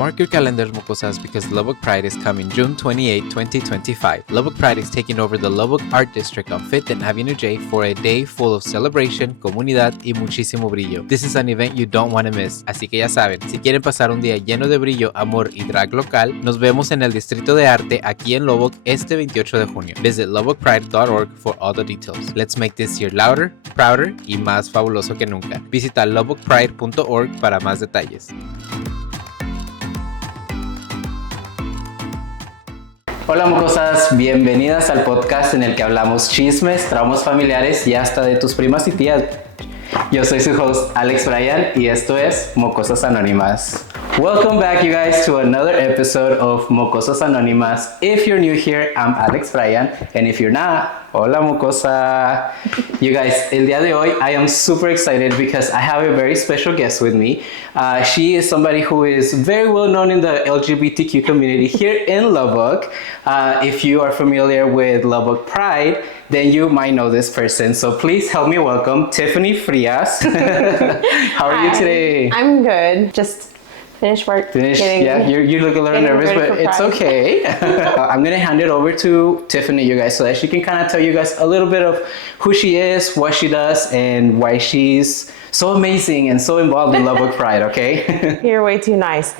Mark your calendars, Mocosas, because Lubbock Pride is coming June 28, 2025. Lubbock Pride is taking over the Lubbock Art District on 5th and Avenue J for a day full of celebration, comunidad y muchísimo brillo. This is an event you don't want to miss, así que ya saben, si quieren pasar un día lleno de brillo, amor y drag local, nos vemos en el Distrito de Arte aquí en Lubbock este 28 de junio. Visit lubbockpride.org for all the details. Let's make this year louder, prouder y más fabuloso que nunca. Visita lubbockpride.org para más detalles. Hola mocosas, bienvenidas al podcast en el que hablamos chismes, traumas familiares y hasta de tus primas y tías. Yo soy su host Alex Brayan y esto es Mocosas Anónimas. Welcome back you guys to another episode of Mocosas Anónimas. If you're new here, I'm Alex Brayan, and if you're not, hola mocosa. You guys, el día de hoy I am super excited because I have a very special guest with me. She is somebody who is very well known in the LGBTQ community here in Lubbock. If you are familiar with Lubbock Pride, then you might know this person. So please help me welcome Tiffany Frias. How are you today? I'm good. Just finished work. Yeah, you look a little nervous, but it's okay. I'm gonna hand it over to Tiffany, you guys, so that she can kind of tell you guys a little bit of who she is, what she does, and why she's so amazing and so involved in Lubbock Pride, okay? You're way too nice.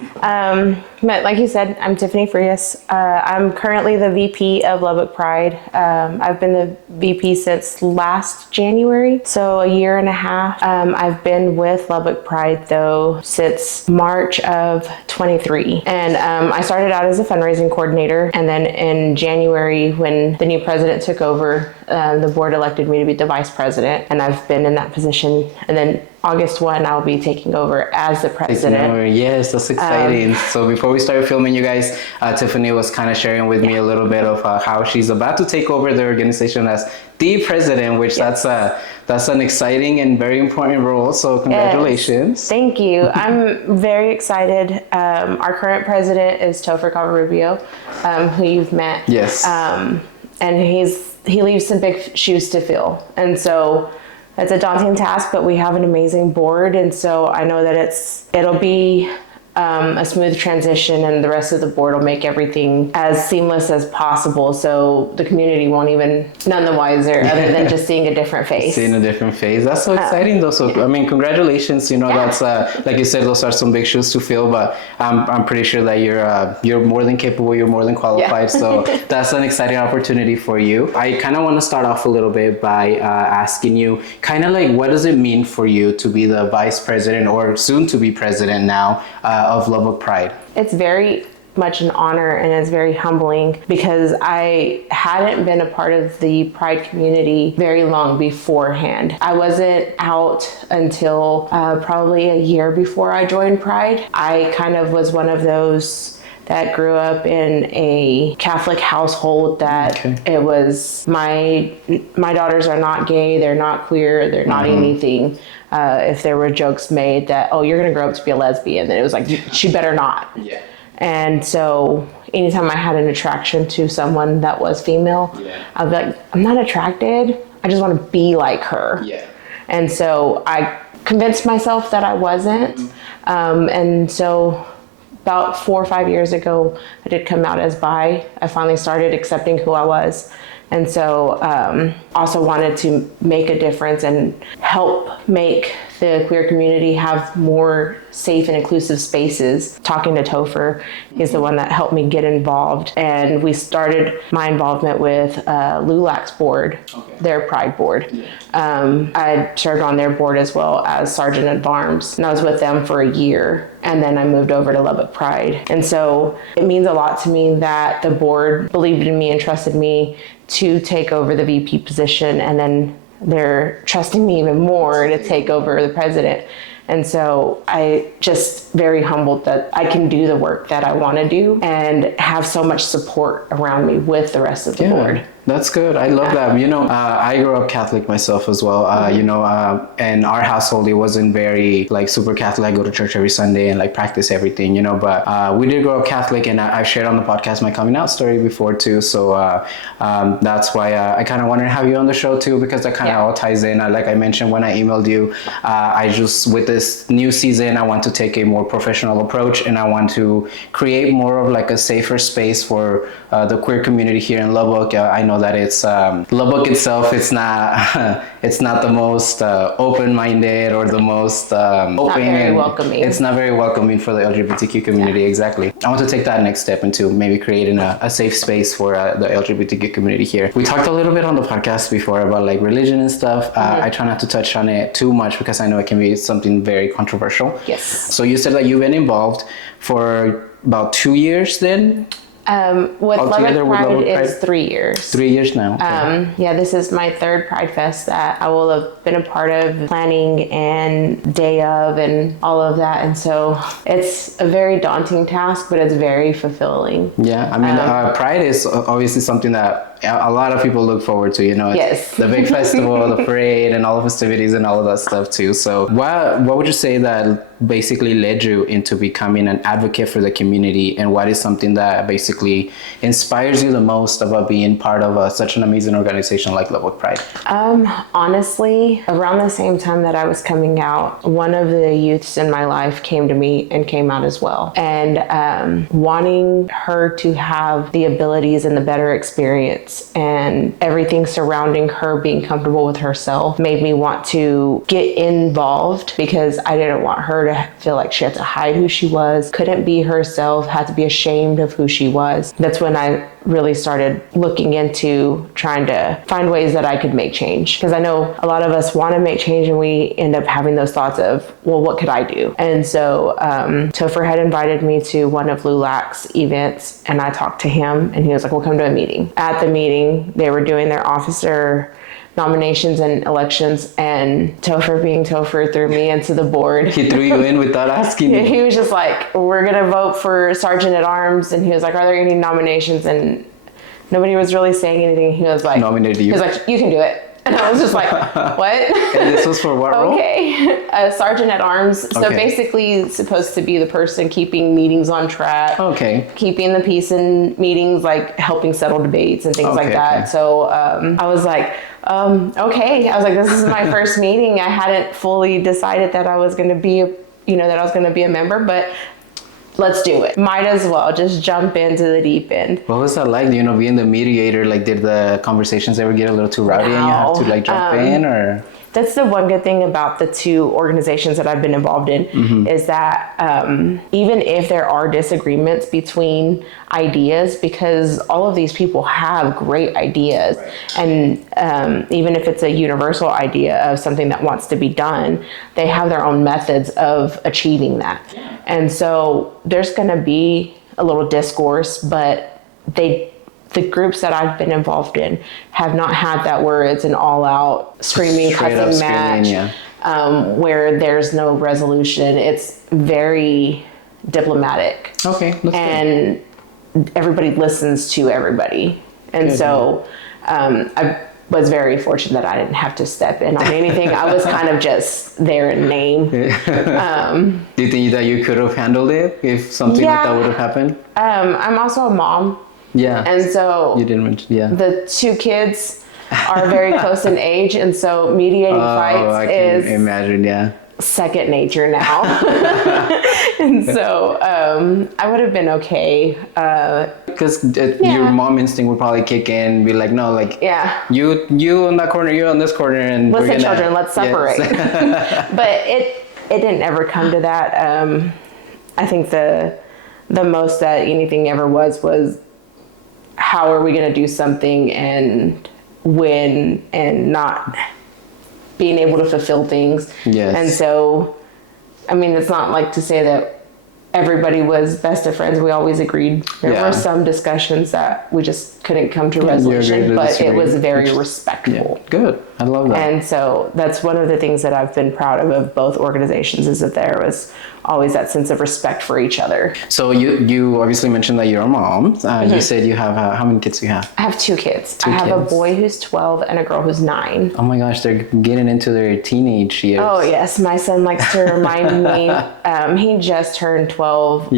But like you said, I'm Tiffany Frias. I'm currently the VP of Lubbock Pride. I've been the VP since last January, so a year and a half. I've been with Lubbock Pride though since March of 23. And I started out as a fundraising coordinator, and then in January when the new president took over, the board elected me to be the vice president, and I've been in that position. And then August 1, I'll be taking over as the president. Yes, that's exciting. So before we started filming, you guys, Tiffany was kind of sharing with me a little bit of how she's about to take over the organization as the president, which that's an exciting and very important role. So congratulations. Yes. Thank you. I'm very excited. Our current president is Topher Rubio, who you've met. Yes. And he leaves some big shoes to fill. And so it's a daunting task, but we have an amazing board, and so I know that it'll be a smooth transition, and the rest of the board will make everything as seamless as possible, so the community won't even none the wiser other than just seeing a different face. Seeing a different face. That's so exciting though. So I mean, congratulations. You know, that's like you said, those are some big shoes to fill, but I'm pretty sure that you're more than capable, you're more than qualified. Yeah. So that's an exciting opportunity for you. I kind of want to start off a little bit by asking you kind of like, what does it mean for you to be the vice president, or soon to be president now, of Lubbock Pride? It's very much an honor, and it's very humbling because I hadn't been a part of the Pride community very long beforehand. I wasn't out until probably a year before I joined Pride. I kind of was one of those that grew up in a Catholic household that it was my daughters are not gay, they're not queer, they're not anything. If there were jokes made that, oh, you're gonna grow up to be a lesbian, then it was like, she better not. Yeah. And so anytime I had an attraction to someone that was female, I'd be like, I'm not attracted, I just wanna be like her. Yeah. And so I convinced myself that I wasn't. And so about 4 or 5 years ago, I did come out as bi. I finally started accepting who I was. And so also wanted to make a difference and help make the queer community have more safe and inclusive spaces. Talking to Topher, he's the one that helped me get involved. And we started my involvement with LULAC's board, their Pride board. I served on their board as well as Sergeant at Arms, and I was with them for a year. And then I moved over to Lubbock Pride. And so it means a lot to me that the board believed in me and trusted me to take over the VP position, and then they're trusting me even more to take over the president. And so I just very humbled that I can do the work that I want to do and have so much support around me with the rest of the board. That's good. I love that. You know, I grew up Catholic myself as well. You know, in our household, it wasn't very like super Catholic. I go to church every Sunday and like practice everything, you know, but we did grow up Catholic, and I've shared on the podcast my coming out story before too. So that's why I kind of wanted to have you on the show too, because that kind of all ties in. Like I mentioned when I emailed you, I just, with this new season, I want to take a more professional approach, and I want to create more of like a safer space for the queer community here in Lubbock. I know that it's Lubbock itself, it's not the most open-minded or the most open. Not very welcoming. It's not very welcoming for the LGBTQ community. Exactly. I want to take that next step into maybe creating a safe space for the LGBTQ community here. We talked a little bit on the podcast before about like religion and stuff. I try not to touch on it too much because I know it can be something very controversial. Yes. So you said that you've been involved for about 2 years then? With Lubbock Pride, it's 3 years. 3 years now. Okay. Yeah, this is my third Pride Fest that I will have been a part of, planning and day of and all of that. And so it's a very daunting task, but it's very fulfilling. Yeah, I mean, Pride is obviously something that a lot of people look forward to, you know. Yes. The big festival, the parade, and all the festivities and all of that stuff too. So what would you say that basically led you into becoming an advocate for the community, and what is something that basically inspires you the most about being part of such an amazing organization like Lubbock Pride? Honestly, around the same time that I was coming out, one of the youths in my life came to me and came out as well. And wanting her to have the abilities and the better experience and everything surrounding her being comfortable with herself made me want to get involved, because I didn't want her to feel like she had to hide who she was, couldn't be herself, had to be ashamed of who she was. That's when I really started looking into trying to find ways that I could make change, because I know a lot of us want to make change and we end up having those thoughts of, well, what could I do? And so Topher had invited me to one of LULAC's events, and I talked to him, and he was like, well, come to a meeting. At the meeting, they were doing their officer nominations and elections, and Topher, being Topher, threw me into the board. He threw you in without asking you. He was just like, we're gonna vote for Sergeant at Arms, and he was like, are there any nominations? And nobody was really saying anything. He was like, nominated you. He was like, you can do it. And I was just like, what? And this was for what role? Okay. Sergeant at Arms. So basically it's supposed to be the person keeping meetings on track. Okay. Keeping the peace in meetings, like helping settle debates and things like that. Okay. So I was like, okay. I was like, this is my first meeting. I hadn't fully decided that I was going to be, that I was going to be a member, but let's do it. Might as well just jump into the deep end. What was that like, being the mediator? Like, did the conversations ever get a little too rowdy and you have to like jump in, or? That's the one good thing about the two organizations that I've been involved in, is that even if there are disagreements between ideas, because all of these people have great ideas, and even if it's a universal idea of something that wants to be done, they have their own methods of achieving that. And so there's going to be a little discourse, but the groups that I've been involved in have not had that where it's an all-out screaming, cussing match, where there's no resolution. It's very diplomatic. Okay, that's and good. Everybody listens to everybody. And so I was very fortunate that I didn't have to step in on anything. I was kind of just there in name. Do you think that you could have handled it if something like that would have happened? I'm also a mom. Yeah. And so you didn't mention, the two kids are very close in age, and so mediating fights is imagine, second nature now. And so I would have been okay. Because your mom instinct would probably kick in and be like, no, like, you on that corner, you on this corner, and listen, children, let's separate. Yes. But it didn't ever come to that. I think the most that anything ever was how are we going to do something and when, and not being able to fulfill things. Yes. And so, I mean, it's not like to say that everybody was best of friends. We always agreed. There were some discussions that we just couldn't come to resolution, but it was very respectful. Yeah. Good. I love that. And so that's one of the things that I've been proud of both organizations, is that there was always that sense of respect for each other. So you obviously mentioned that you're a mom. You said you have, how many kids do you have? I have 2 kids. I have a boy who's 12 and a girl who's 9. Oh my gosh, they're getting into their teenage years. Oh yes, my son likes to remind me. He just turned 12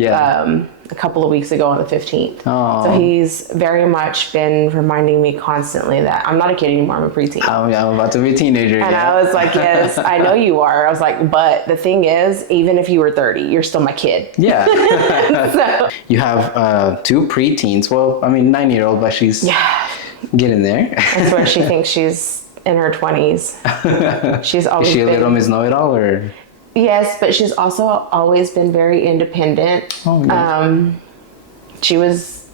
a couple of weeks ago on the 15th. Oh. So he's very much been reminding me constantly that I'm not a kid anymore, I'm a preteen. I'm about to be a teenager. And I was like, yes, I know you are. I was like, but the thing is, even if you were 30, you're still my kid. Yeah. So. You have 2 preteens. Well, I mean, 9-year-old, but she's getting there. That's where she thinks she's in her 20s. She's always Is she a little Miss Know-It-All, or? Yes, but she's also always been very independent. Oh, yeah. She was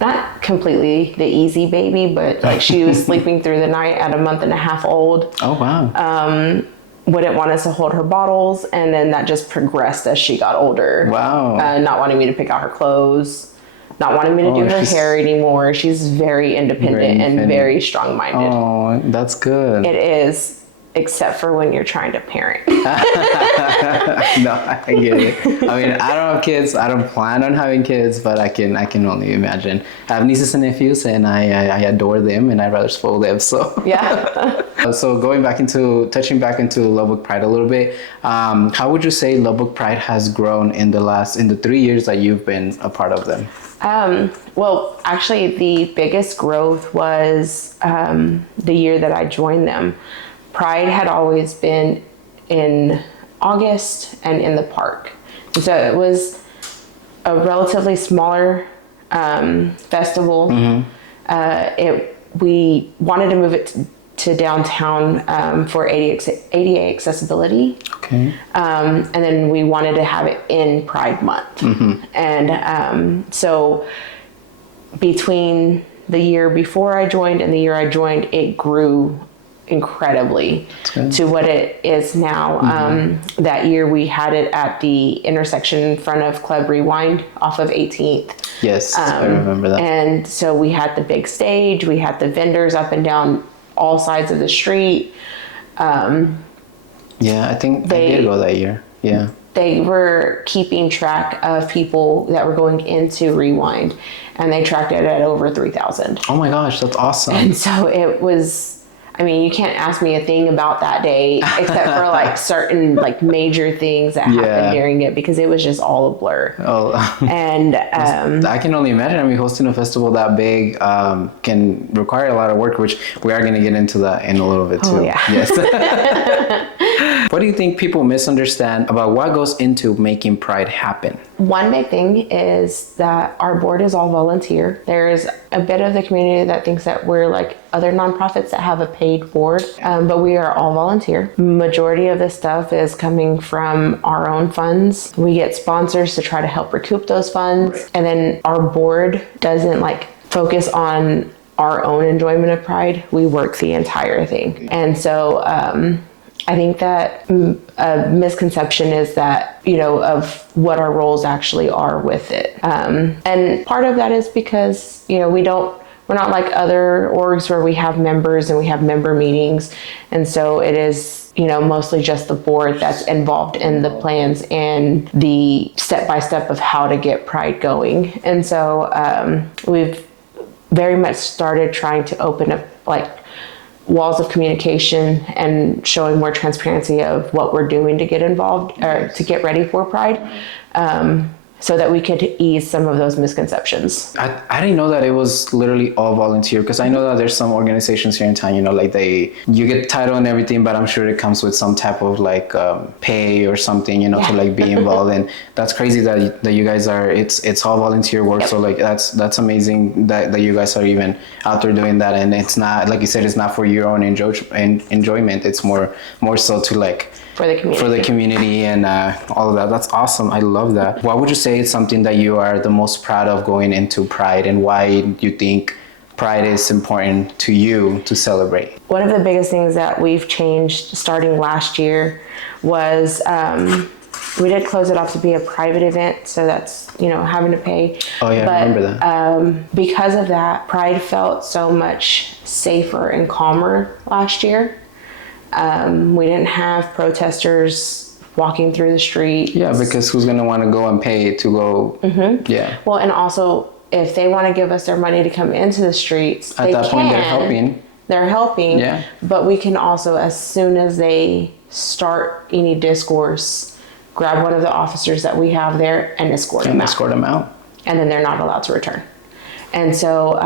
not completely the easy baby, but like she was sleeping through the night at a month and a half old. Oh, wow. Wouldn't want us to hold her bottles, and then that just progressed as she got older. Wow. Not wanting me to pick out her clothes, not wanting me to do her hair anymore. She's very independent and very strong-minded. Oh, that's good. It is. Except for when you're trying to parent. No, I get it. I mean, I don't have kids. I don't plan on having kids, but I can only imagine. I have nieces and nephews, and I adore them, and I'd rather spoil them. So yeah. So touching back into Lubbock Pride a little bit. How would you say Lubbock Pride has grown in the 3 years that you've been a part of them? Well, actually, the biggest growth was the year that I joined them. Pride had always been in August and in the park. And so it was a relatively smaller festival. Mm-hmm. We wanted to move it to downtown for ADA accessibility. Okay. And then we wanted to have it in Pride Month. Mm-hmm. And so between the year before I joined and the year I joined, it grew incredibly to what it is now. Mm-hmm. That year we had it at the intersection in front of Club Rewind off of 18th. Yes, I remember that. And so we had the big stage, we had the vendors up and down all sides of the street. Yeah, I think I did go that year. Yeah. They were keeping track of people that were going into Rewind, and they tracked it at over 3,000. Oh my gosh, that's awesome. And so it was, I mean, you can't ask me a thing about that day except for like certain like major things that happened during it, because it was just all a blur. Oh, and I can only imagine. I mean, hosting a festival that big can require a lot of work, which we are going to get into that in a little bit too. Oh, yeah. Yes. What do you think people misunderstand about what goes into making Pride happen? One big thing is that our board is all volunteer. There's a bit of the community that thinks that we're like other nonprofits that have a paid board, but we are all volunteer. Majority of this stuff is coming from our own funds. We get sponsors to try to help recoup those funds. And then our board doesn't like focus on our own enjoyment of Pride. We work the entire thing. And so, I think that a misconception is that, you know, of what our roles actually are with it. And part of that is because, you know, we're not like other orgs where we have members and we have member meetings. And so it is, you know, mostly just the board that's involved in the plans and the step-by-step of how to get Pride going. And so we've very much started trying to open up like walls of communication and showing more transparency of what we're doing to get involved or to get ready for Pride, so that we could ease some of those misconceptions. I didn't know that it was literally all volunteer, because I know that there's some organizations here in town, you know, like you get title and everything, but I'm sure it comes with some type of like pay or something, you know, to like be involved. And that's crazy that you guys are, it's all volunteer work. Yep. So like that's amazing that you guys are even out there doing that. And it's not, like you said, it's not for your own enjoyment. It's more so to like, for the community and all of that. That's awesome. I love that. What would you say is something that you are the most proud of going into Pride, and why you think Pride is important to you to celebrate? One of the biggest things that we've changed starting last year was we did close it off to be a private event, so that's, you know, having to pay. Oh yeah, I remember that. Because of that, Pride felt so much safer and calmer last year. We didn't have protesters walking through the street. Yeah, because who's going to want to go and pay to go? Yeah. Well, and also if they want to give us their money to come into the streets, At that point, they're helping. They're helping. Yeah. But we can also, as soon as they start any discourse, grab one of the officers that we have there and escort them out. And then they're not allowed to return. And so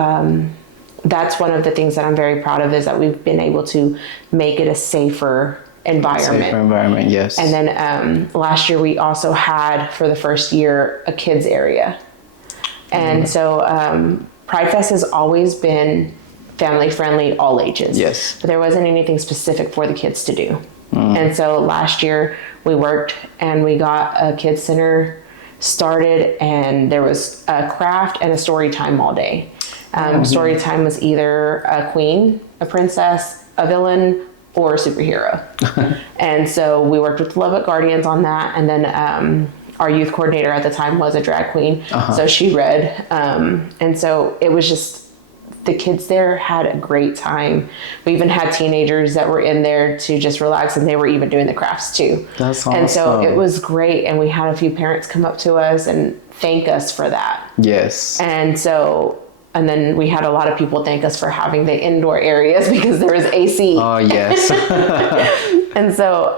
that's one of the things that I'm very proud of, is that we've been able to make it a safer environment. Safer environment, yes. And then last year we also had, for the first year, a kids area. And so Pride Fest has always been family friendly, all ages. Yes. But there wasn't anything specific for the kids to do. And so last year we worked and we got a kids center started, and there was a craft and a story time all day. Story time was either a queen, a princess, a villain, or a superhero. And so we worked with the Lubbock Guardians on that. And then our youth coordinator at the time was a drag queen. So she read. And so it was just, the kids there had a great time. We even had teenagers that were in there to just relax, and they were even doing the crafts too. That's awesome. And so it was great. And we had a few parents come up to us and thank us for that. Yes. And so, and then we had a lot of people thank us for having the indoor areas because there was AC. Oh, yes. And so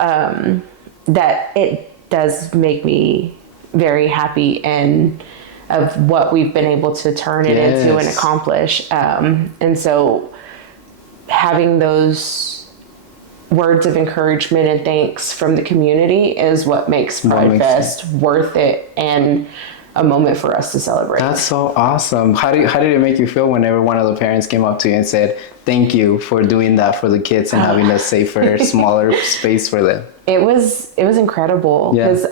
that it does make me very happy, and of what we've been able to turn it into and accomplish. And so having those words of encouragement and thanks from the community is what makes Pride Fest worth it and a moment for us to celebrate. That's so awesome. How did it make you feel whenever one of the parents came up to you and said, thank you for doing that for the kids and having a safer, smaller space for them? It was incredible, because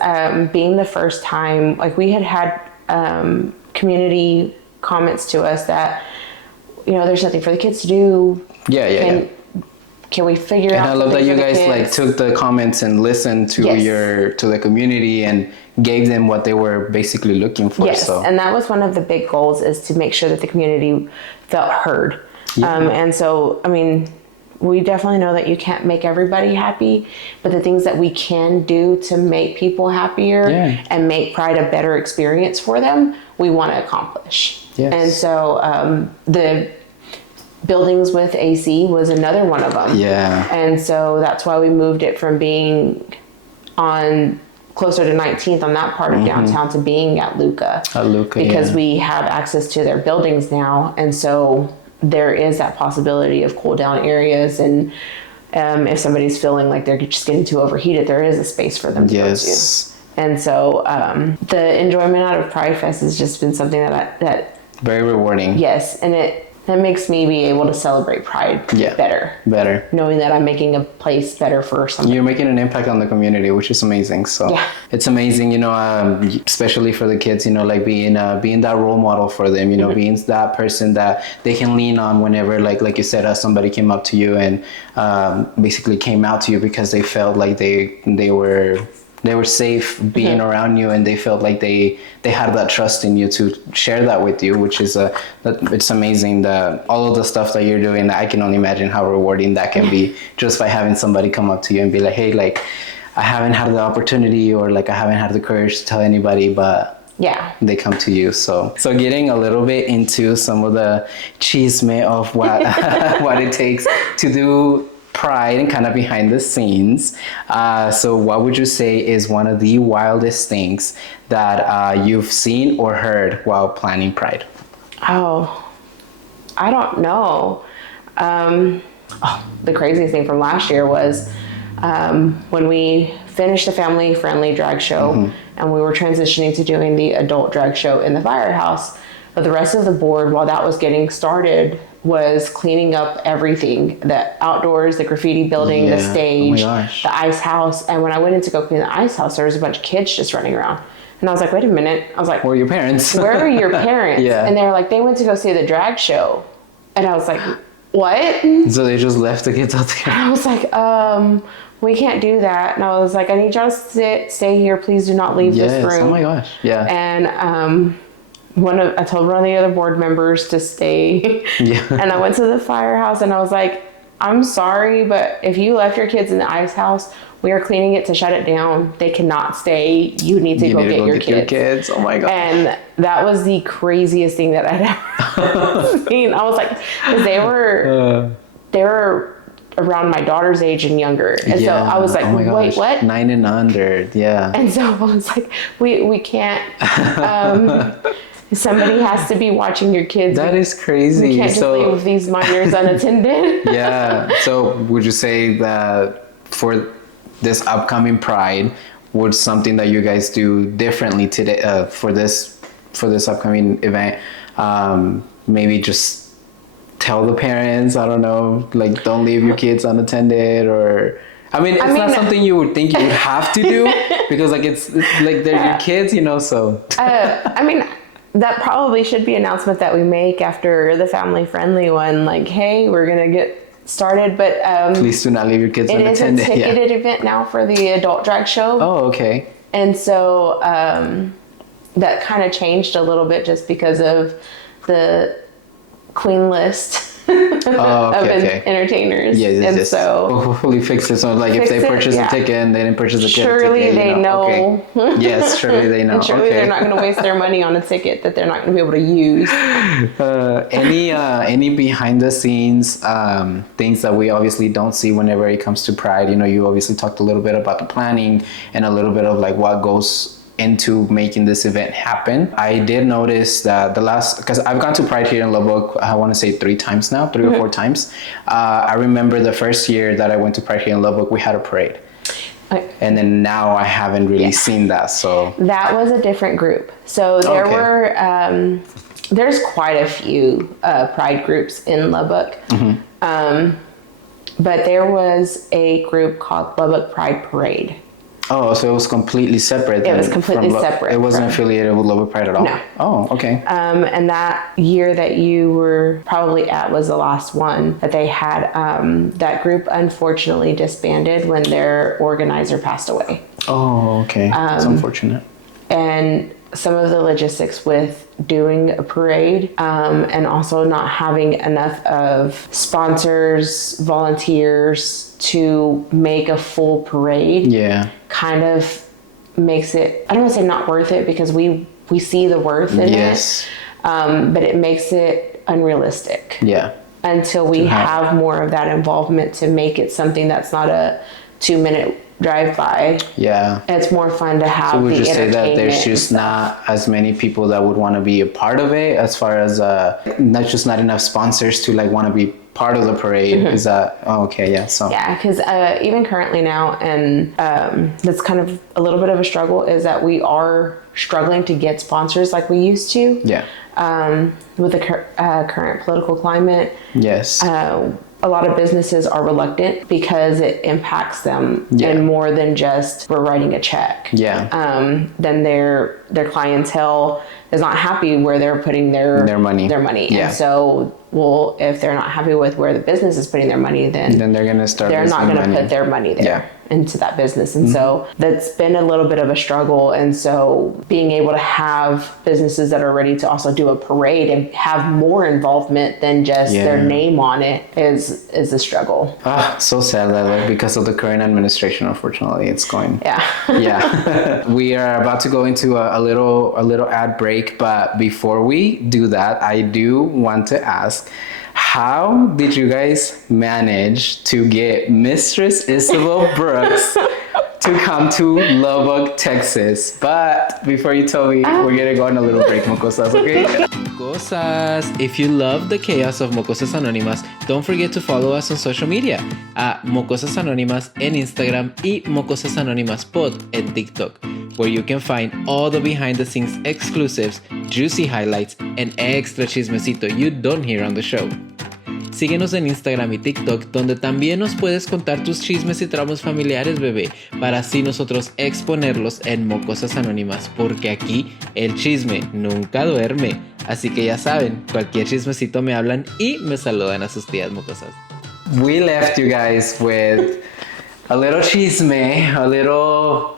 being the first time, like, we had community comments to us that, there's nothing for the kids to do. Can we figure out? And I love that you guys like took the comments and listened to to the community and gave them what they were basically looking for. Yes, and that was one of the big goals, is to make sure that the community felt heard. And so, I mean, we definitely know that you can't make everybody happy, but the things that we can do to make people happier and make Pride a better experience for them, we want to accomplish. And so the buildings with AC was another one of them. And so that's why we moved it from being on closer to 19th on that part of downtown to being at Luca. Because we have access to their buildings now. And so there is that possibility of cool down areas, and if somebody's feeling like they're just getting too overheated, there is a space for them to go to. And so the enjoyment out of Pride Fest has just been something that very rewarding. Yes, and that makes me be able to celebrate Pride better. Knowing that I'm making a place better for somebody. You're making an impact on the community, which is amazing. So it's amazing, especially for the kids, like being that role model for them, being that person that they can lean on whenever, like you said, somebody came up to you and basically came out to you because they felt like they were safe being around you, and they felt like they had that trust in you to share that with you, which is it's amazing that all of the stuff that you're doing. I can only imagine how rewarding that can be, just by having somebody come up to you and be like, hey, like, I haven't had the opportunity, or like, I haven't had the courage to tell anybody, but they come to you. So getting a little bit into some of the chisme of what what it takes to do Pride and kind of behind the scenes. So what would you say is one of the wildest things that you've seen or heard while planning Pride? Oh, I don't know. The craziest thing from last year was when we finished the family-friendly drag show and we were transitioning to doing the adult drag show in the firehouse. But the rest of the board, while that was getting started, was cleaning up everything, the outdoors, the graffiti building, the stage, the ice house. And when I went in to go clean the ice house, there was a bunch of kids just running around. And I was like, wait a minute. I was like, where are your parents? Where are your parents? And they were like, they went to go see the drag show. And I was like, what? So they just left the kids out there. And I was like, we can't do that. And I was like, I need y'all to stay here. Please do not leave this room. Oh my gosh. And I told one of the other board members to stay. And I went to the firehouse and I was like, I'm sorry, but if you left your kids in the ice house, we are cleaning it to shut it down. They cannot stay. You need to go get your kids. Oh my God. And that was the craziest thing that I'd ever seen. I was like, 'cause they were around my daughter's age and younger. And so I was like, wait, what? 9 and under. Yeah. And so I was like, we can't, somebody has to be watching your kids. That is crazy. We can't just leave these minors unattended. Yeah. So would you say that for this upcoming Pride, would something that you guys do differently today for this upcoming event, maybe just tell the parents, I don't know, like don't leave your kids unattended, or I mean, it's not something you would think you would have to do because like it's like they're your kids, you know, so I mean, that probably should be an announcement that we make after the family friendly one, like, hey, we're gonna get started, but please do not leave your kids unattended. It is a ticketed event now for the adult drag show. Oh, okay. And so that kind of changed a little bit just because of the queen list entertainers. Yes. So we'll hopefully fix this one. Like if they purchase a ticket and they didn't purchase a ticket, surely they know. Okay. Yes, surely they know. And surely they're not going to waste their money on a ticket that they're not going to be able to use. Any behind the scenes things that we obviously don't see whenever it comes to Pride? You know, you obviously talked a little bit about the planning and a little bit of like what goes into making this event happen. I did notice that because I've gone to Pride here in Lubbock, I want to say 3 times now, 3 or 4 times. I remember the first year that I went to Pride here in Lubbock, we had a parade. And then now I haven't really seen that. So that was a different group. So there were, there's quite a few Pride groups in Lubbock. But there was a group called Lubbock Pride Parade. Oh, so it was completely separate. It was completely separate. It wasn't affiliated with Lubbock Pride at all? No. Oh, okay. And that year that you were probably at was the last one that they had. That group unfortunately disbanded when their organizer passed away. Oh, okay. That's unfortunate. And some of the logistics with doing a parade and also not having enough of sponsors, volunteers to make a full parade kind of makes it, I don't want to say not worth it because we see the worth in it, but it makes it unrealistic until we have more of that involvement to make it something that's not a 2-minute drive by. It's more fun to have. So would the you say that there's entertainment just not as many people that would want to be a part of it, as far as not enough sponsors to like want to be part of the parade? Is that so because even currently now, and that's kind of a little bit of a struggle, is that we are struggling to get sponsors like we used to with the current political climate. A lot of businesses are reluctant because it impacts them in more than just we're writing a check. Then their clientele is not happy where they're putting their money. And so, well, if they're not happy with where the business is putting their money, then they're going to start. They're not going to put their money there into that business. And so that's been a little bit of a struggle. And so being able to have businesses that are ready to also do a parade and have more involvement than just their name on it is a struggle. So sad that like, because of the current administration, unfortunately, it's going. We are about to go into a little ad break, but before we do that, I do want to ask, how did you guys manage to get Mistress Isabel Brooks to come to Lubbock, Texas? But before you tell me, we're gonna go on a little break, Mocosas, okay? Mocosas, if you love the chaos of Mocosas Anónimas, don't forget to follow us on social media at Mocosas Anónimas en Instagram y Mocosas Anónimas Pod en TikTok, where you can find all the behind the scenes exclusives, juicy highlights, and extra chismecito you don't hear on the show. Síguenos en Instagram y TikTok, donde también nos puedes contar tus chismes y traumas familiares, bebé, para así nosotros exponerlos en Mocosas Anónimas, porque aquí el chisme nunca duerme. Así que ya saben, cualquier chismecito me hablan y me saludan a sus tías mocosas. We left you guys with a little chisme, a little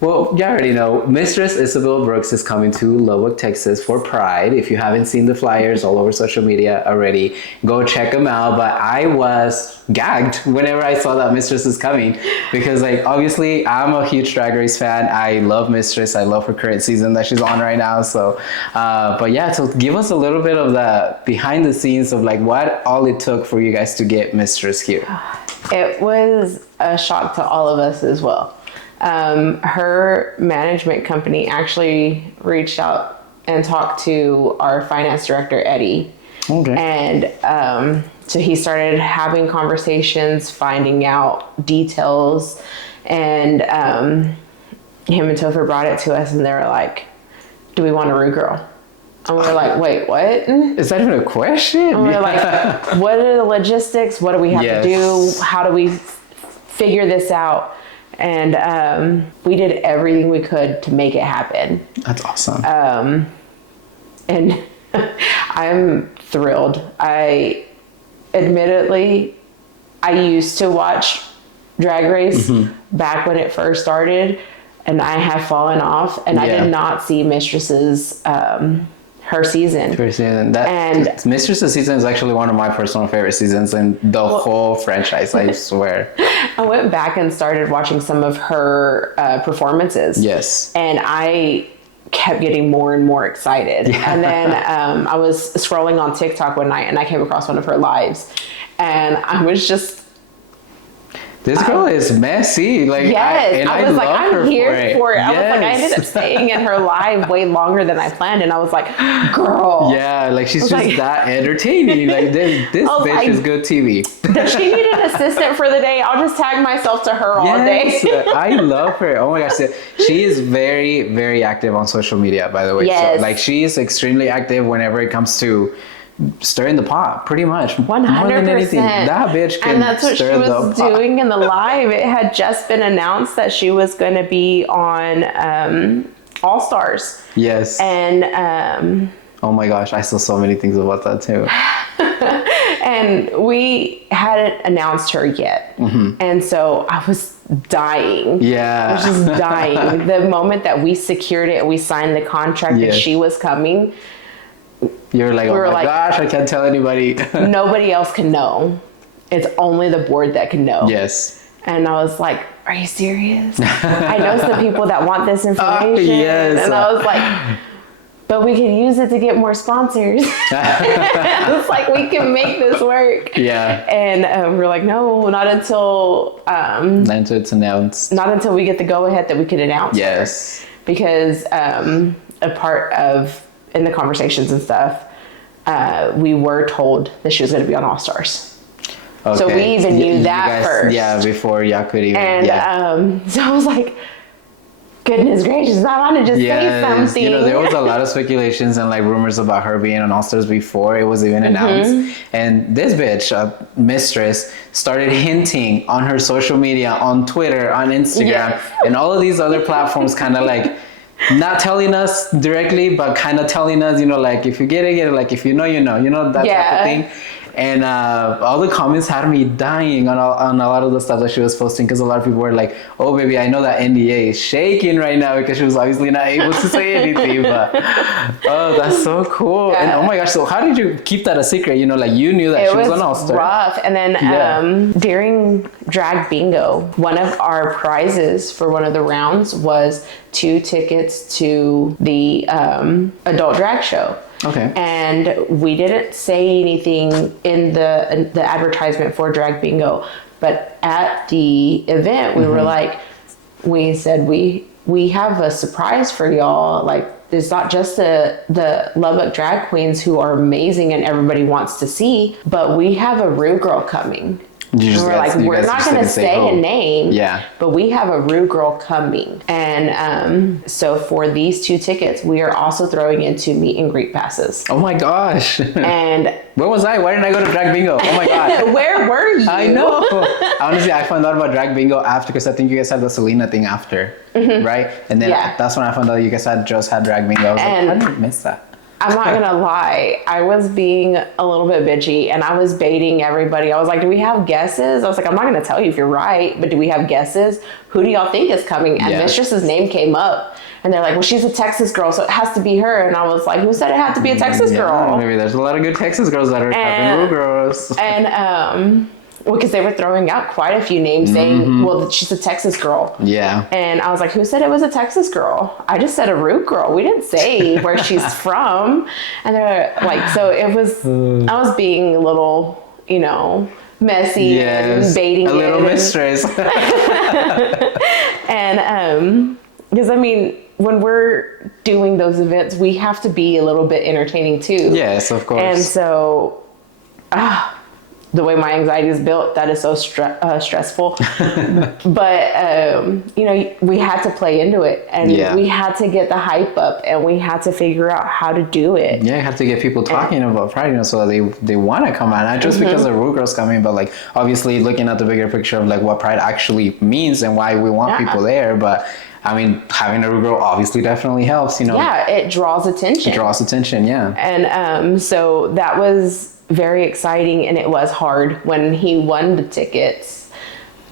Well, you already know, Mistress Isabelle Brooks is coming to Lubbock, Texas for Pride. If you haven't seen the flyers all over social media already, go check them out. But I was gagged whenever I saw that Mistress is coming because, like, obviously, I'm a huge Drag Race fan. I love Mistress. I love her current season that she's on right now. So, but yeah, so give us a little bit of the behind the scenes of, like, what all it took for you guys to get Mistress here. It was a shock to all of us as well. Her management company actually reached out and talked to our finance director, Eddie. Okay. And so he started having conversations, finding out details, and him and Topher brought it to us, and they were like, do we want a Rue girl? And we were like, wait, what? Is that even a question? And we were like, what are the logistics? What do we have to do? How do we figure this out? And we did everything we could to make it happen. That's awesome. And I'm thrilled. I used to watch Drag Race back when it first started, and I have fallen off, and I did not see Mistress's her season. Mistress's season is actually one of my personal favorite seasons in the whole franchise, I swear. I went back and started watching some of her performances. Yes. And I kept getting more and more excited. Yeah. And then I was scrolling on TikTok one night and I came across one of her lives. And I was just... This girl is messy. Like, yes, I was like, I'm here for it. Yes. I was like, I ended up staying in her live way longer than I planned, and I was like, girl. Yeah, like she's just like, that entertaining. Like this bitch is good TV. Does she need an assistant for the day? I'll just tag myself to her all day. I love her. Oh my gosh, she is very, very active on social media. By the way, yes. So, like she is extremely active whenever it comes to stirring the pot, pretty much. 100%. More than anything, that bitch can. And that's what she was doing in the live. It had just been announced that she was going to be on All Stars. Yes. And oh my gosh, I saw so many things about that too. And we hadn't announced her yet, and so I was dying. Yeah, I was just dying. The moment that we secured it, we signed the contract that she was coming. You're like, oh my gosh, I can't tell anybody. Nobody else can know. It's only the board that can know. Yes. And I was like, are you serious? I know some people that want this information. Yes. And I was like, but we can use it to get more sponsors. It's like, we can make this work. Yeah. And we're like, no, not until... not until it's announced. Not until we get the go-ahead that we could announce Yes. her. Because a part of... in the conversations and stuff, we were told that she was going to be on All Stars. Okay. So we even knew that first. Yeah, before y'all could even. And so I was like, goodness gracious, I want to just say something. You know, there was a lot of speculations and like rumors about her being on All Stars before it was even announced. And this bitch, Mistress, started hinting on her social media, on Twitter, on Instagram, and all of these other platforms, kind of like, not telling us directly, but kind of telling us, you know, like, if you get it, get it. Like, if you know, that type of thing. And all the comments had me dying on a lot of the stuff that she was posting, because a lot of people were like, oh, baby, I know that NDA is shaking right now because she was obviously not able to say anything. But, oh, that's so cool. Yeah. And oh my gosh, so how did you keep that a secret? You know, like, you knew that she was on All Star. It was rough. And then during Drag Bingo, one of our prizes for one of the rounds was 2 tickets to the adult drag show. Okay. And we didn't say anything in the advertisement for Drag Bingo, but at the event we were like, we said we have a surprise for y'all. Like, it's not just the Lubbock drag queens who are amazing and everybody wants to see, but we have a Rue girl coming. We're like, we're not going to say a name, but we have a Rue girl coming. And so for these 2 tickets, we are also throwing in 2 meet and greet passes. Oh my gosh. And where was I? Why didn't I go to Drag Bingo? Oh my God. Where were you? I know. Honestly, I found out about Drag Bingo after, because I think you guys had the Selena thing after, right? And then that's when I found out you guys had Drag Bingo. I was like, I didn't miss that. I'm not gonna lie, I was being a little bit bitchy and I was baiting everybody. I was like, do we have guesses? I was like, I'm not gonna tell you if you're right, but do we have guesses? Who do y'all think is coming? And Mistress's name came up. And they're like, well, she's a Texas girl, so it has to be her. And I was like, who said it had to be a Texas girl? Maybe there's a lot of good Texas girls that are Captain Rue girls. And, well, because they were throwing out quite a few names saying, well, she's a Texas girl. Yeah. And I was like, who said it was a Texas girl? I just said a Rue girl. We didn't say where she's from. And they're like, so it was, I was being a little, you know, messy and baiting a little mistress. And, because I mean, when we're doing those events, we have to be a little bit entertaining too. Yes, of course. And so, the way my anxiety is built, that is so stressful. But, you know, we had to play into it, and we had to get the hype up, and we had to figure out how to do it. Yeah, you have to get people talking about Pride, you know, so that they want to come out, not just because the Rue girls coming, but like obviously looking at the bigger picture of like what Pride actually means and why we want people there. But I mean, having a Rue girl obviously definitely helps, you know. Yeah, it draws attention. Yeah. And so that was very exciting, and it was hard when he won the tickets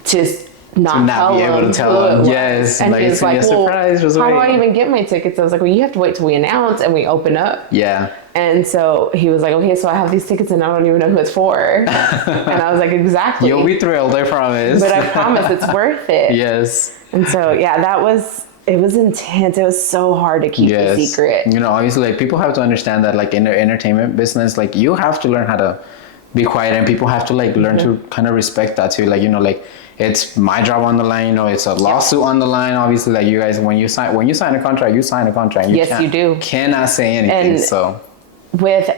to not be able to tell him. Yes, and like he was like, well, how do I even get my tickets? I was like, well, you have to wait till we announce and we open up. Yeah. And so he was like, okay, so I have these tickets and I don't even know who it's for. And I was like, exactly. You'll be thrilled, I promise. But I promise it's worth it. Yes. And so, yeah, it was intense. It was so hard to keep the secret. You know, obviously, like, people have to understand that, like, in the entertainment business, like, you have to learn how to be quiet, and people have to, like, learn to kind of respect that, too. Like, you know, like, it's my job on the line, you know, it's a lawsuit on the line. Obviously, like, you guys, when you sign a contract, you sign a contract. Yes, you do. Cannot say anything, and so. With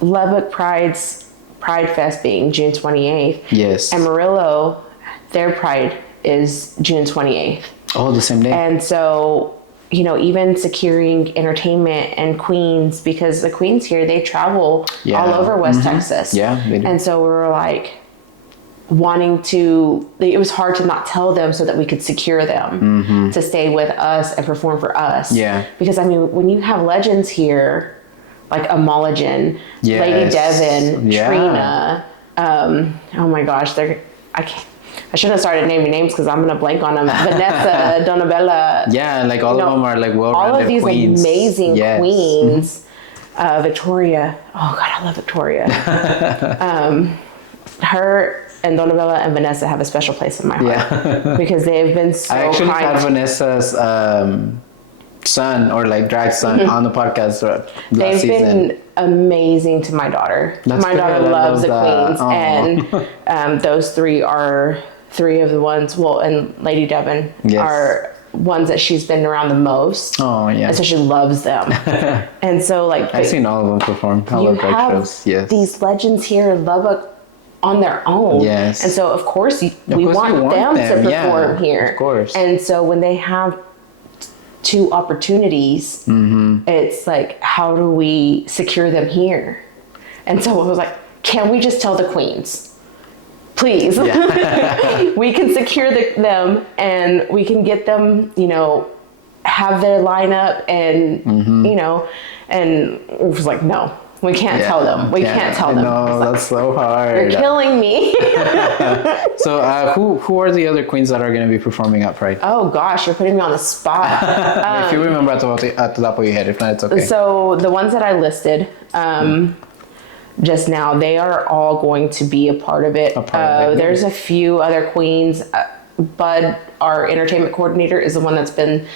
Lubbock Pride's Pride Fest being June 28th. Yes. Amarillo, their Pride is June 28th. Oh, the same day. And so, you know, even securing entertainment and queens, because the queens here, they travel all over West Texas. Yeah, they do. And so we were like wanting to, it was hard to not tell them so that we could secure them to stay with us and perform for us. Yeah. Because I mean, when you have legends here, like Mulligan, Lady Devon, Trina, oh my gosh, I shouldn't have started naming names because I'm going to blank on them. Vanessa, Donabella. Yeah, like all of them are like well-rounded all of these queens. Amazing queens. Victoria. Oh God, I love Victoria. Her and Donabella and Vanessa have a special place in my heart because they've been so kind. I actually had Vanessa's son or like drag son on the podcast last season. They've been amazing to my daughter. My daughter loves the queens, and those three are three of the ones. Well, and Lady Devon are ones that she's been around the most. Oh yeah, and so she loves them. And so like I've seen all of them perform. I love drag shows. Yes, these legends here in Lubbock on their own. Yes, and so of course we want them to perform here. Of course, and so when they have two opportunities, it's like, how do we secure them here? And so I was like, can we just tell the queens, please? We can secure them and we can get them, you know, have their lineup and, you know, and it was like, no, we can't tell them. We can't tell them. No, that's so hard. You're killing me. So who are the other queens that are going to be performing at Pride? Oh gosh, you're putting me on the spot. If you remember at the top of your head, if not, it's okay. So the ones that I listed just now, they are all going to be a part of it. There's a few other queens. Bud, our entertainment coordinator, is the one that's been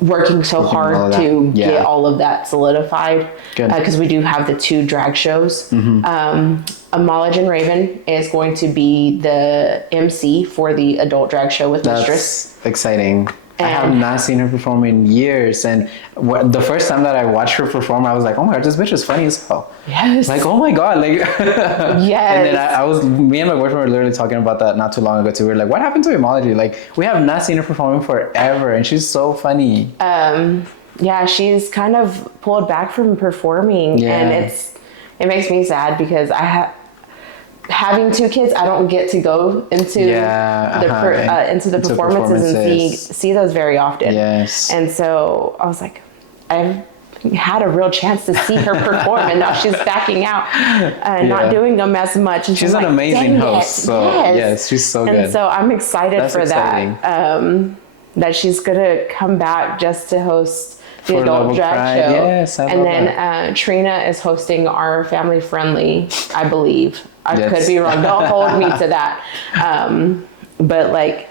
working so hard to get all of that solidified, because we do have the two drag shows. Mulligan Raven is going to be the MC for the adult drag show with Mistress. That's exciting. I have not seen her perform in years, and the first time that I watched her perform, I was like, "Oh my god, this bitch is funny as hell!" Yes. Like, oh my god, like. Yes. And then me and my boyfriend were literally talking about that not too long ago too. We were like, "What happened to Emology? Like, we have not seen her performing forever, and she's so funny." Yeah, she's kind of pulled back from performing, and it makes me sad because having two kids, I don't get to go into the performances and see those very often. Yes. And so I was like, I've had a real chance to see her perform, and now she's backing out and not doing them as much. And she's an amazing host. So yes, she's so good. And so I'm excited for exciting. That she's gonna come back just to host the For adult Lubbock drag Pride. show. Yes, I and love then that. Trina is hosting our family friendly, I believe. I Yes. could be wrong. Don't hold me to that. But like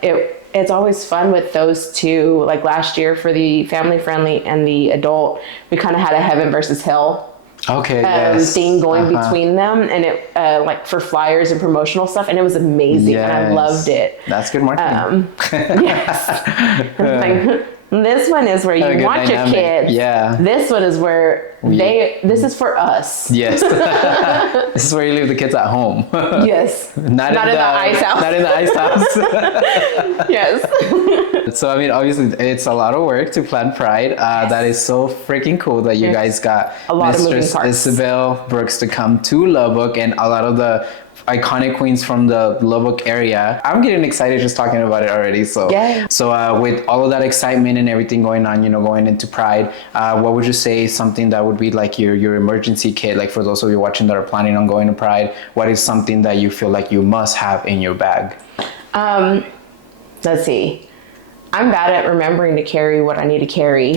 it's always fun with those two. Like last year for the family friendly and the adult, we kind of had a heaven versus hell thing going between them, and it like for flyers and promotional stuff, and it was amazing, and I loved it. That's good marketing. Yes. Like, this one is where you want your kids. Yeah. This one is where this is for us. Yes. This is where you leave the kids at home. Yes. Not in the ice house. Not in the ice house. Yes. So, I mean, obviously, it's a lot of work to plan Pride. That is so freaking cool that you guys got a lot of moving Mistress parts. Isabelle Brooks to come to Lubbock, and a lot of the iconic queens from the Lubbock area. I'm getting excited just talking about it already. So, with all of that excitement and everything going on, you know, going into Pride, what would you say is something that would be like your emergency kit? Like for those of you watching that are planning on going to Pride, what is something that you feel like you must have in your bag? Let's see. I'm bad at remembering to carry what I need to carry.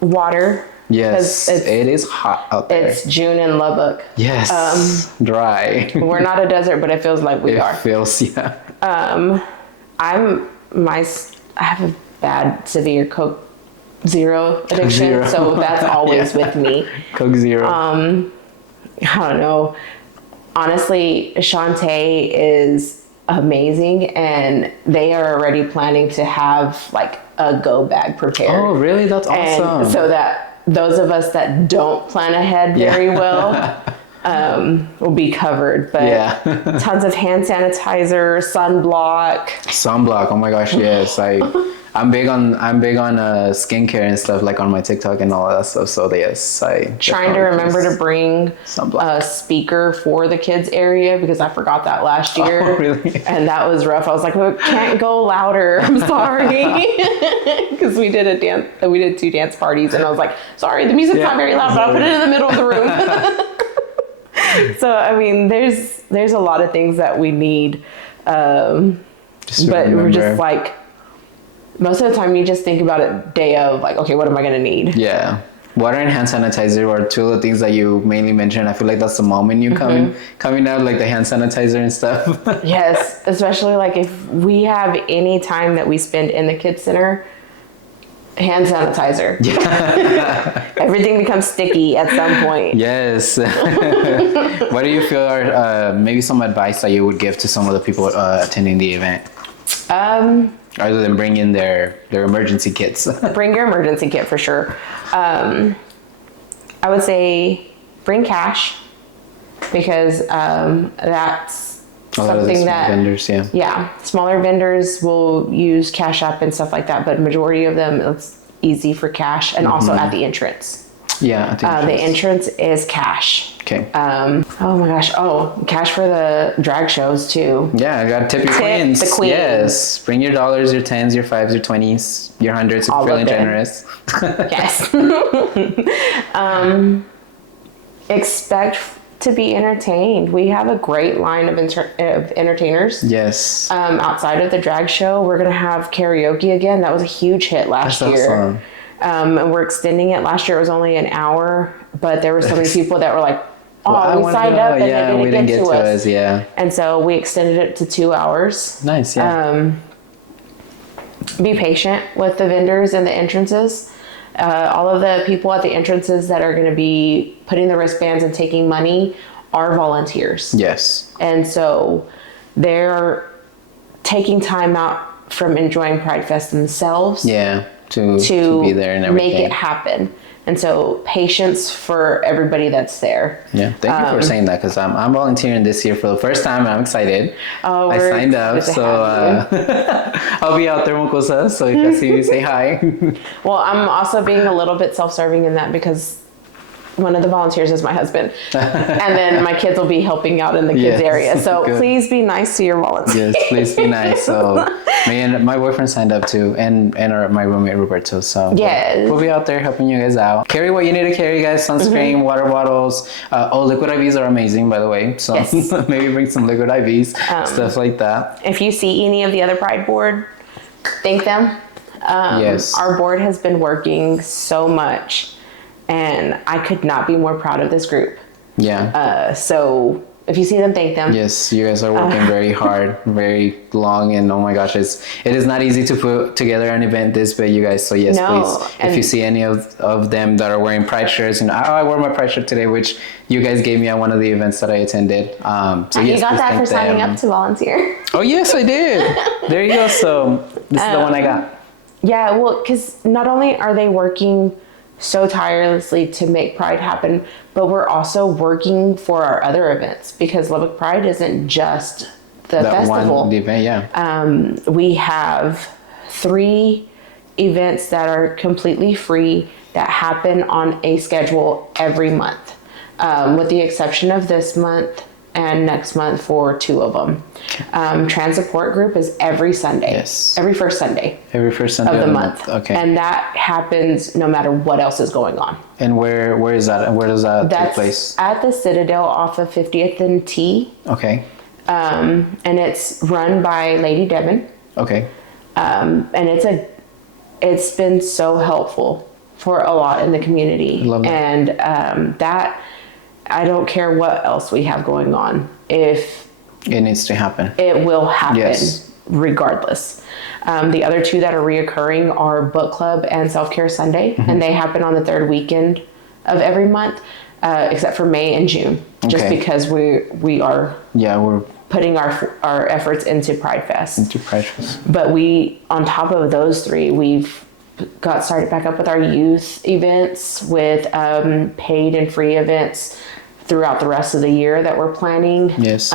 Water. Yes, it is hot out there. It's June in Lubbock. Yes, dry. We're not a desert, but it feels like we are. It feels, yeah. I have a bad, severe Coke Zero addiction, Zero. so that's always with me. Coke Zero. I don't know. Honestly, Shantae is amazing, and they are already planning to have like a go bag prepared. Oh, really? That's awesome. And so that those of us that don't plan ahead very well will be covered. But tons of hand sanitizer, sunblock. Sunblock. Oh my gosh, yes. I'm big on skincare and stuff, like on my TikTok and all that stuff. So yes, trying to remember to bring sunblock. A speaker for the kids area, because I forgot that last year. Oh, really? And that was rough. I was like, we can't go louder. I'm sorry. Because we did 2 dance parties, and I was like, sorry, the music's not very loud, but I'll put it in the middle of the room. So I mean, there's a lot of things that we need, but we're just like, most of the time you just think about it day of, like, okay, what am I going to need? Yeah. Water and hand sanitizer are two of the things that you mainly mentioned. I feel like that's the moment you coming out, like the hand sanitizer and stuff. Yes, especially like if we have any time that we spend in the kids center, hand sanitizer. Yeah. Everything becomes sticky at some point. Yes. What do you feel are maybe some advice that you would give to some of the people attending the event? Other than bringing their emergency kits. Bring your emergency kit for sure. I would say bring cash, because that's something that vendors, smaller vendors will use Cash App and stuff like that, but majority of them, it's easy for cash, and also at the entrance. Yeah, the entrance is cash. Okay. Oh my gosh. Oh, cash for the drag shows too. Yeah, I gotta tip your queens. The queens. Yes. Bring your dollars, your 10s, your 5s, your 20s, your 100s if you're feeling generous. Yes. Expect to be entertained. We have a great line of entertainers. Yes. Outside of the drag show, we're gonna have karaoke again. That was a huge hit last year. Awesome. And we're extending it. Last year it was only an hour, but there were so many people that were like, we signed up and they didn't get to us. Yeah. And so we extended it to 2 hours. Nice, yeah. Be patient with the vendors and the entrances. All of the people at the entrances that are going to be putting the wristbands and taking money are volunteers. Yes. And so they're taking time out from enjoying Pride Fest themselves. Yeah. To be there and everything. Make it happen. And so patience for everybody that's there. Yeah, thank you for saying that, because I'm volunteering this year for the first time and I'm excited. Oh, I signed up, so I'll be out there, Mocosas, so if you see me, say hi. Well, I'm also being a little bit self-serving in that, because one of the volunteers is my husband. And then my kids will be helping out in the kids area. So please be nice to your volunteers. Yes, please be nice. So me and my boyfriend signed up too, and my roommate Roberto. So yes, we'll be out there helping you guys out. Carry what you need to carry, guys. Sunscreen, water bottles. Liquid IVs are amazing, by the way. So maybe bring some liquid IVs, stuff like that. If you see any of the other Pride board, thank them. Yes, our board has been working so much, and I could not be more proud of this group. Yeah. So if you see them, thank them. Yes, you guys are working very hard, very long, and oh my gosh, it is not easy to put together an event this big, you guys. So yes, please, if you see any of them that are wearing Pride shirts, I wore my Pride shirt today, which you guys gave me at one of the events that I attended. So you got that for signing up to volunteer. Oh yes, I did. There you go. So this is the one I got. Yeah, well, because not only are they working so tirelessly to make Pride happen, but we're also working for our other events, because Lubbock Pride isn't just the festival. The event, yeah. We have 3 events that are completely free that happen on a schedule every month, with the exception of this month and next month for 2 of them. Trans Support Group is every Sunday. Yes. Every first Sunday. Every first Sunday of the month. Okay. And that happens no matter what else is going on. And where is that? Where does that take place? At the Citadel off of 50th and T. Okay. And it's run by Lady Devon. Okay. And it's been so helpful for a lot in the community. Love that. And that, I don't care what else we have going on. If it needs to happen, it will happen regardless. The other 2 that are reoccurring are Book Club and Self-Care Sunday, and they happen on the 3rd weekend of every month, except for May and June, just because we are we're putting our efforts into Pride Fest. But we, on top of those 3, we've got started back up with our youth events, with paid and free events throughout the rest of the year that we're planning. Yes.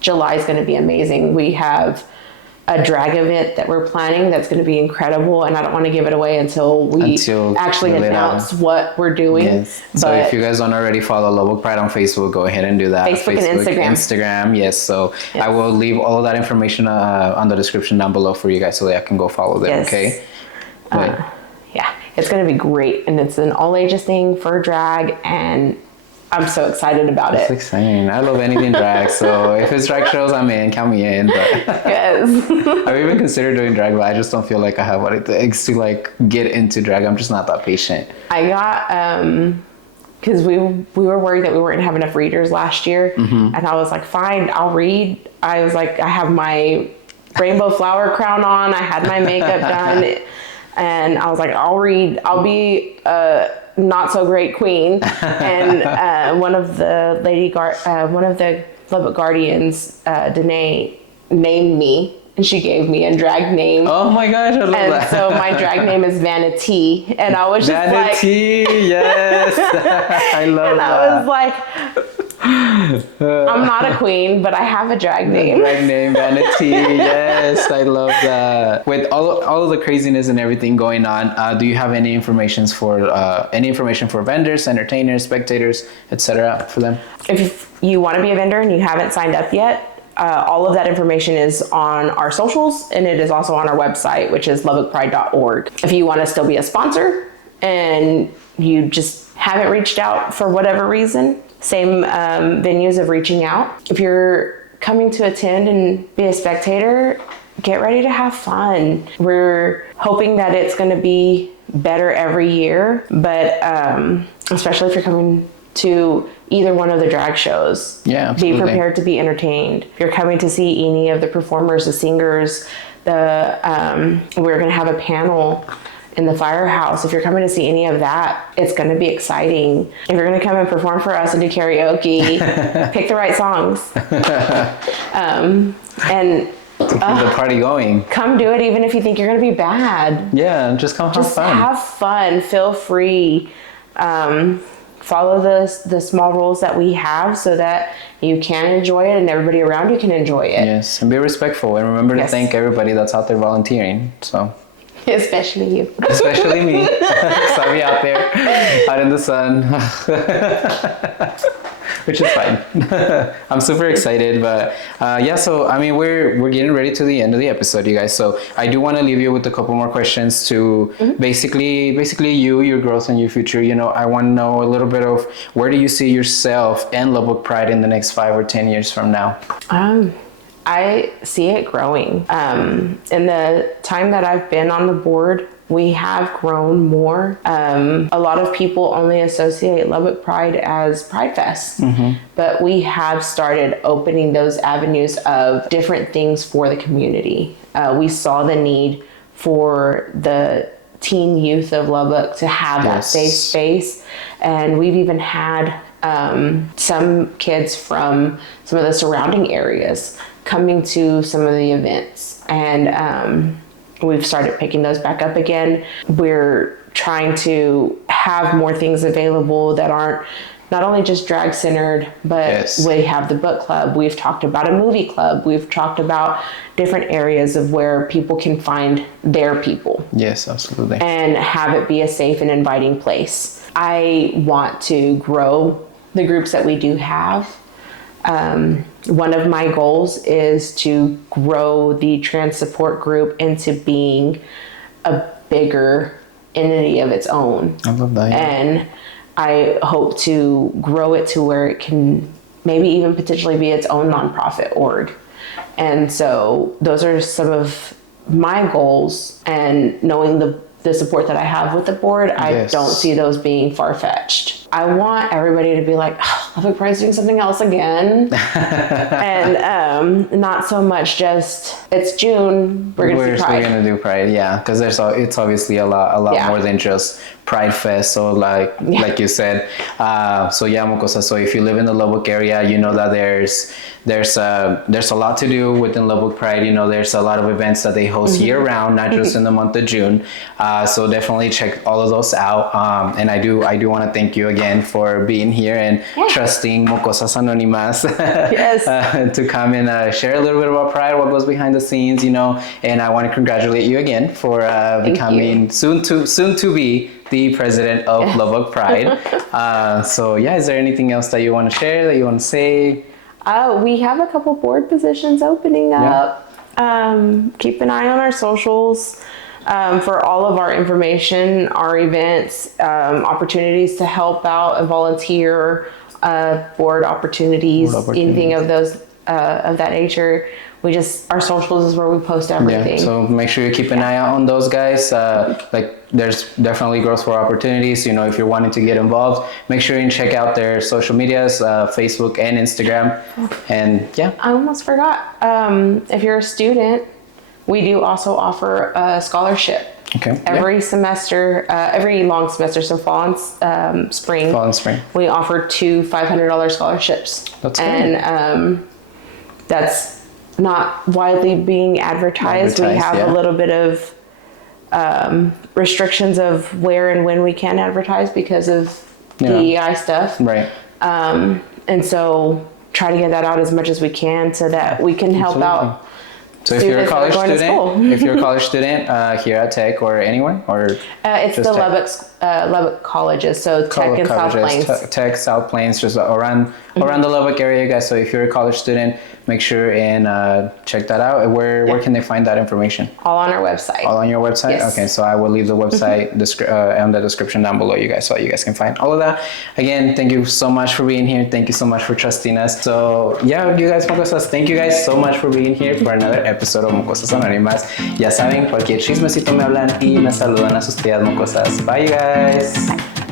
July is going to be amazing. We have a drag event that we're planning that's going to be incredible, and I don't want to give it away until we actually announce what we're doing. Yes. So if you guys don't already follow Lubbock Pride on Facebook, go ahead and do that. Facebook and Instagram. Yes. So I will leave all of that information on the description down below for you guys, so that I can go follow them. Yes. Okay. Yeah, it's going to be great, and it's an all ages thing for drag, and I'm so excited about it. It's exciting. I love anything drag, so if it's drag shows, I'm in. Count me in. But yes. I've even considered doing drag, but I just don't feel like I have what it takes to get into drag. I'm just not that patient. I got because we were worried that we weren't gonna have enough readers last year, and I was like, fine, I'll read. I was like, I have my rainbow flower crown on. I had my makeup done, and I was like, I'll read. I'll be not so great queen. And one of the Lubbock Guardians, Danae, named me, and she gave me a drag name. Oh my gosh, I love that. And so my drag name is Vanity, and I was just Vanity, yes. I love that. I was like, I'm not a queen, but I have a drag name. Drag name, Vanity. Yes, I love that. With all of the craziness and everything going on, do you have any information for vendors, entertainers, spectators, etc. for them? If you want to be a vendor and you haven't signed up yet, all of that information is on our socials, and it is also on our website, which is lubbockpride.org. If you want to still be a sponsor and you just haven't reached out for whatever reason, same venues of reaching out. If you're coming to attend and be a spectator, get ready to have fun. We're hoping that it's going to be better every year, but especially if you're coming to either one of the drag shows, be prepared to be entertained. If you're coming to see any of the performers, the singers, we're going to have a panel in the firehouse. If you're coming to see any of that, it's going to be exciting. If you're going to come and perform for us and do karaoke, pick the right songs. And to keep the party going. Come do it even if you think you're going to be bad. Yeah, just come have fun. Have fun. Feel free. Follow the small rules that we have so that you can enjoy it and everybody around you can enjoy it. Yes, and be respectful, and remember to thank everybody that's out there volunteering. So, especially you. Especially me. saw me out there, out in the sun. Which is fine. I'm super excited, but yeah. So I mean, we're getting ready to the end of the episode, you guys. So I do want to leave you with a couple more questions to basically you, your growth and your future. You know, I want to know a little bit of where do you see yourself and Lubbock Pride in the next 5 or 10 years from now? I see it growing. In the time that I've been on the board, we have grown more. A lot of people only associate Lubbock Pride as Pride Fest, but we have started opening those avenues of different things for the community. We saw the need for the teen youth of Lubbock to have that safe space, and we've even had some kids from some of the surrounding areas coming to some of the events, and we've started picking those back up again. We're trying to have more things available that aren't not only just drag centered, but we have the book club. We've talked about a movie club. We've talked about different areas of where people can find their people. Yes, absolutely. And have it be a safe and inviting place. I want to grow the groups that we do have. One of my goals is to grow the trans support group into being a bigger entity of its own. I love that. Yeah. And I hope to grow it to where it can maybe even potentially be its own nonprofit org. And so those are some of my goals, and knowing the support that I have with the board, I don't see those being far-fetched. I want everybody to be like, oh, Lubbock Pride's doing something else again. And not so much just, it's June, we're going to do Pride. We're going to do Pride, yeah. Because it's obviously a lot more than just Pride Fest. So like you said, so yeah, Mocosa. So if you live in the Lubbock area, you know that there's a lot to do within Lubbock Pride. You know, there's a lot of events that they host year round, not just in the month of June. So definitely check all of those out. And I do want to thank you again for being here and trusting Mocosas Anónimas to come and share a little bit about Pride, what goes behind the scenes, you know. And I want to congratulate you again for becoming soon to be the president of Lubbock Pride. So yeah, is there anything else that you want to share, that you want to say? We have a couple board positions opening up. Keep an eye on our socials for all of our information, our events, opportunities to help out and volunteer, board opportunities, anything of those of that nature. Our socials is where we post everything. Yeah, so make sure you keep an eye out on those guys. There's definitely growth for opportunities. You know, if you're wanting to get involved, make sure you check out their social medias, Facebook and Instagram. And yeah. I almost forgot. If you're a student, we do also offer a scholarship. Okay. Every semester, every long semester, so fall and spring. Fall and spring. We offer 2 $500 scholarships. That's great. And that's not widely being advertised. We have a little bit of restrictions of where and when we can advertise because of DEI stuff. Right. And so try to get that out as much as we can so that we can help out. So if you're a college student, here at Tech or anywhere, or it's the Lubbock colleges, so Tech and South Plains. Tech, South Plains, just around the Lubbock area, guys. So if you're a college student, make sure and check that out. Where can they find that information? All on our website. All on your website? Yes. Okay, so I will leave the website on the description down below, you guys, so you guys can find all of that. Again, thank you so much for being here. Thank you so much for trusting us. So yeah, you guys, Mocosas, thank you guys so much for being here for another episode of Mocosas Anónimas. Ya saben, cualquier chismecito me hablan y me saludan a sus tías mocosas. Bye, you guys.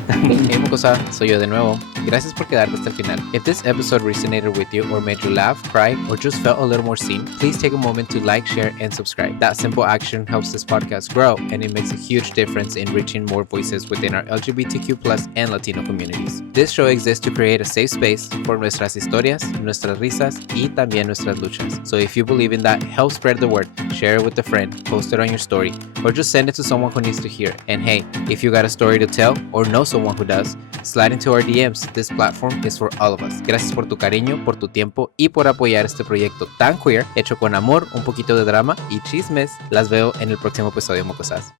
Hey Mocosa, soy yo de nuevo. Gracias por quedarte hasta el final. If this episode resonated with you or made you laugh, cry, or just felt a little more seen, please take a moment to like, share, and subscribe. That simple action helps this podcast grow, and it makes a huge difference in reaching more voices within our LGBTQ+ and Latino communities. This show exists to create a safe space for nuestras historias, nuestras risas, y también nuestras luchas. So if you believe in that, help spread the word, share it with a friend, post it on your story, or just send it to someone who needs to hear it. And hey, if you got a story to tell or know someone who does, slide into our DMs. This platform is for all of us. Gracias por tu cariño, por tu tiempo y por apoyar este proyecto tan queer, hecho con amor, un poquito de drama y chismes. Las veo en el próximo episodio, Mocosas.